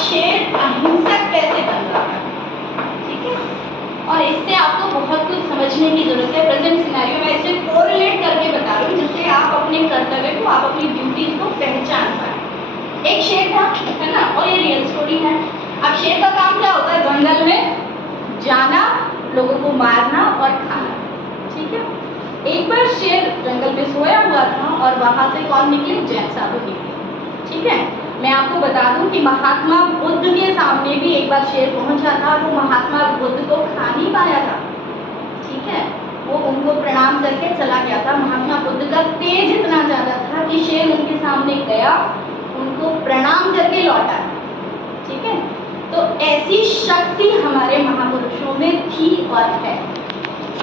शेर अहिंसक कैसे बन रहा है, ठीक है। और इससे आपको बहुत कुछ समझने की जरूरत है। प्रेजेंट सिनेरियो में इसे कोरिलेट करके बता रही हूँ जिससे आप अपने कर्तव्य को, आप अपनी ड्यूटीज को पहचान पाए। एक शेर था, है ना, और ये रियल स्टोरी है। अब शेर का काम क्या होता है? जंगल में जाना, लोगों को मारना और खाना, ठीक है। एक बार शेर जंगल में सोया हुआ था और वहां से कौन निकले? जैन साधु निकले, ठीक है। मैं आपको बता दूं कि महात्मा बुद्ध के सामने भी एक बार शेर पहुंचा था, वो महात्मा बुद्ध को खा नहीं पाया था, ठीक है। वो उनको प्रणाम करके चला गया था। महात्मा बुद्ध का तेज इतना ज्यादा था कि शेर उनके सामने गया, उनको प्रणाम करके लौटा, ठीक है। तो ऐसी शक्ति हमारे महापुरुषों में थी और है।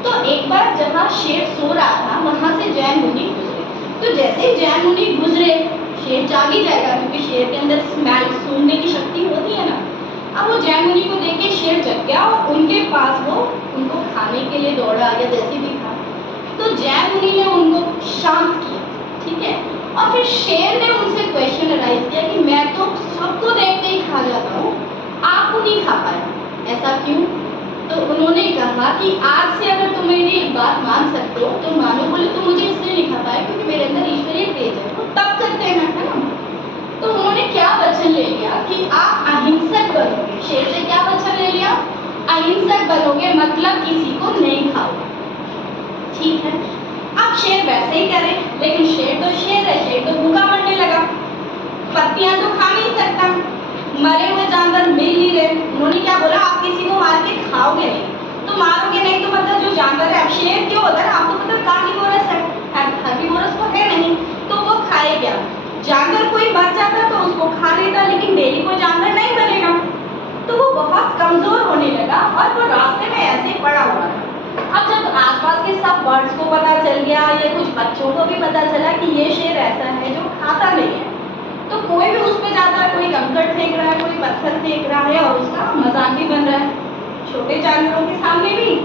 तो एक बार जहाँ शेर सो रहा था वहां से जैन मुनि गुजरे। तो जैसे जैन मुनि गुजरे, शेर जाग ही जाएगा क्योंकि शेर के अंदर स्मेल, सूंघने की शक्ति होती है ना। अब वो जैन मुनि को देख के शेर जग गया और उनके पास वो उनको खाने के लिए दौड़ा या जैसे भी था। तो जैन मुनि ने उनको शांत किया, ठीक है। और फिर शेर ने उनसे क्वेश्चन अराइज किया कि मैं तो सबको देखते ही खा जाता हूँ, आपको नहीं खा पाया, ऐसा क्यों? तो उन्होंने कहा कि आज से अगर तुम मेरी एक बात मान सकते हो तो मानो। बोले तो मुझे इसलिए नहीं खा पाया क्योंकि मेरे अंदर ईश्वरीय तेज है, तो तब करते हैं, है ना। तो उन्होंने क्या वचन ले लिया कि आप अहिंसक बनोगे। शेर से क्या वचन ले लिया? अहिंसक बनोगे, मतलब किसी को नहीं खाओगे, ठीक है। अब शेर वैसे ही करे, लेकिन शेर है, शेर तो भूखा मरने लगा, पत्तियां तो खा नहीं सकता, मरे हुए जानवर मिल नहीं रहे। उन्होंने क्या बोला? आप किसी को मार के खाओगे नहीं, तो मारोगे नहीं तो मतलब जो जानवर है, अब शेर क्यों होता है, आपको पता कार्निवोरस है, हर्बीवोरस तो है नहीं, तो वो खाए क्या? जानवर कोई मर जाता तो उसको खा लेता, लेकिन डेली कोई जानवर नहीं बनेगा। तो वो बहुत कमजोर होने लगा और वो रास्ते में ऐसे ही पड़ा हुआ था। अब जब आसपास के सब बर्ड्स को पता चल गया, ये कुछ बच्चों को भी पता चला कि ये शेर ऐसा है जो खाता नहीं है, तो कोई भी उस पे जाता है, कोई कंकड़ फेंक रहा है, कोई पत्थर फेंक रहा है और उसका मजाक भी बन रहा है, छोटे जानवरों के सामने भी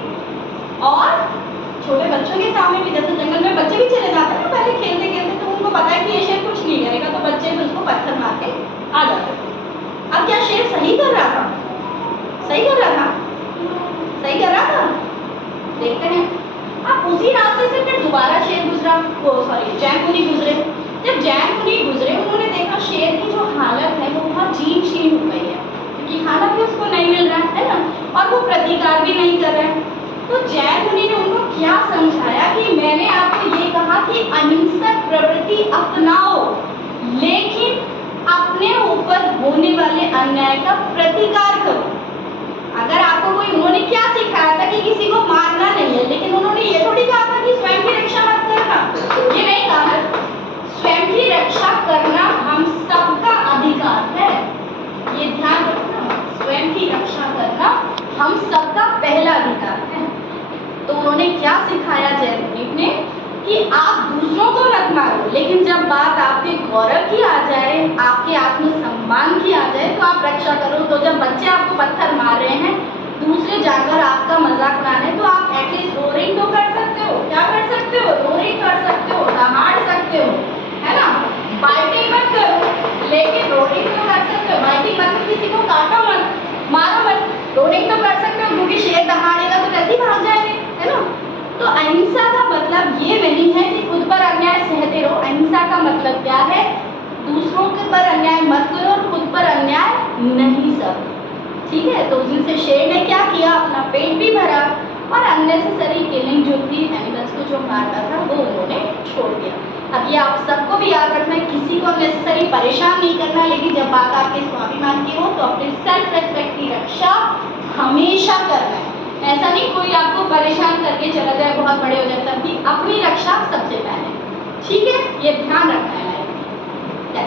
और छोटे बच्चों के सामने भी। जैसे जंगल में बच्चे भी चले जाते हैं ना पहले खेलते खेलते, तो उनको पता है कि ये शेर कुछ नहीं करेगा, तो बच्चे भी उसको पत्थर मार के आ जाते हैं। अब क्या शेर सही कर रहा था? सही कर रहा था? सही कर रहा था? देखते हैं। अब उसी रास्ते से फिर दोबारा शेर गुजरा, वो सॉरी जैन मुनि गुजरे। जब जैन मुनि गुजरे, उन्होंने देखा शेर की जो हालत है वो बहुत जीर्ण शीर्ण हो गई है, क्योंकि खाना भी उसको नहीं मिल रहा है ना, और वो प्रतिकार भी नहीं कर रहा है। तो जैन मुनि ने उनको क्या समझाया कि मैंने आपको ये कहा कि अहिंसक प्रवृत्ति अपनाओ, लेकिन अपने ऊपर होने वाले अन्याय का प्रतिकार करो। अगर आपको कोई, उन्होंने क्या सिखाया था कि किसी को मारना नहीं है, लेकिन उन्होंने ये थोड़ी कहा था कि स्वयं की रक्षा मत करना, ये नहीं कहा। स्वयं की रक्षा करना हम सबका अधिकार है, ये ध्यान रखना। स्वयं की रक्षा करना हम सबका पहला अधिकार है। तो उन्होंने क्या सिखाया जैन मुनि ने कि आप दूसरों को मत मारो, लेकिन जब बात आपके गौरव की आ जाए, आपके आत्मसम्मान की आ जाए, तो आप रक्षा करो। तो जब बच्चे आपको पत्थर मार रहे हैं, दूसरे जानवर आपका मजाक बना रहे हैं, तो आप एटलीस्ट रोरिंग तो कर सकते हो। क्या कर सकते हो? रोरिंग कर सकते हो, दहाड़ सकते हो, है ना। बाइटिंग मत करो, लेकिन रोरिंग तो कर सकते हो। बाइटिंग मतलब किसी को काटो मत, मारो मत, रोरिंग तो कर सकते हो, क्योंकि शेर दहाड़ेगा तो वैसे ही भाग जाएंगे, है ना। तो अहिंसा का मतलब ये नहीं है कि खुद पर अन्याय सहते रहो। अहिंसा का मतलब क्या है? दूसरों के पर अन्याय मत करो और खुद पर अन्याय नहीं सब, ठीक है। तो उस दिन से शेर ने क्या किया? अपना पेट भी भरा और अननेसेसरी किलिंग जो थी, एनिमल्स को जो मारता था, वो उन्होंने छोड़ दिया। अब ये आप सबको भी याद रखना है, किसी को नेसेसरी परेशान नहीं करना, लेकिन जब बात आपके स्वाभिमान की हो तो अपने सेल्फ रेस्पेक्ट की रक्षा हमेशा करना है। ऐसा नहीं कोई आपको परेशान करके चला जाए, बहुत बड़े हो जाए, तब भी अपनी रक्षा सबसे पहले, ठीक है। ये ध्यान रखना है।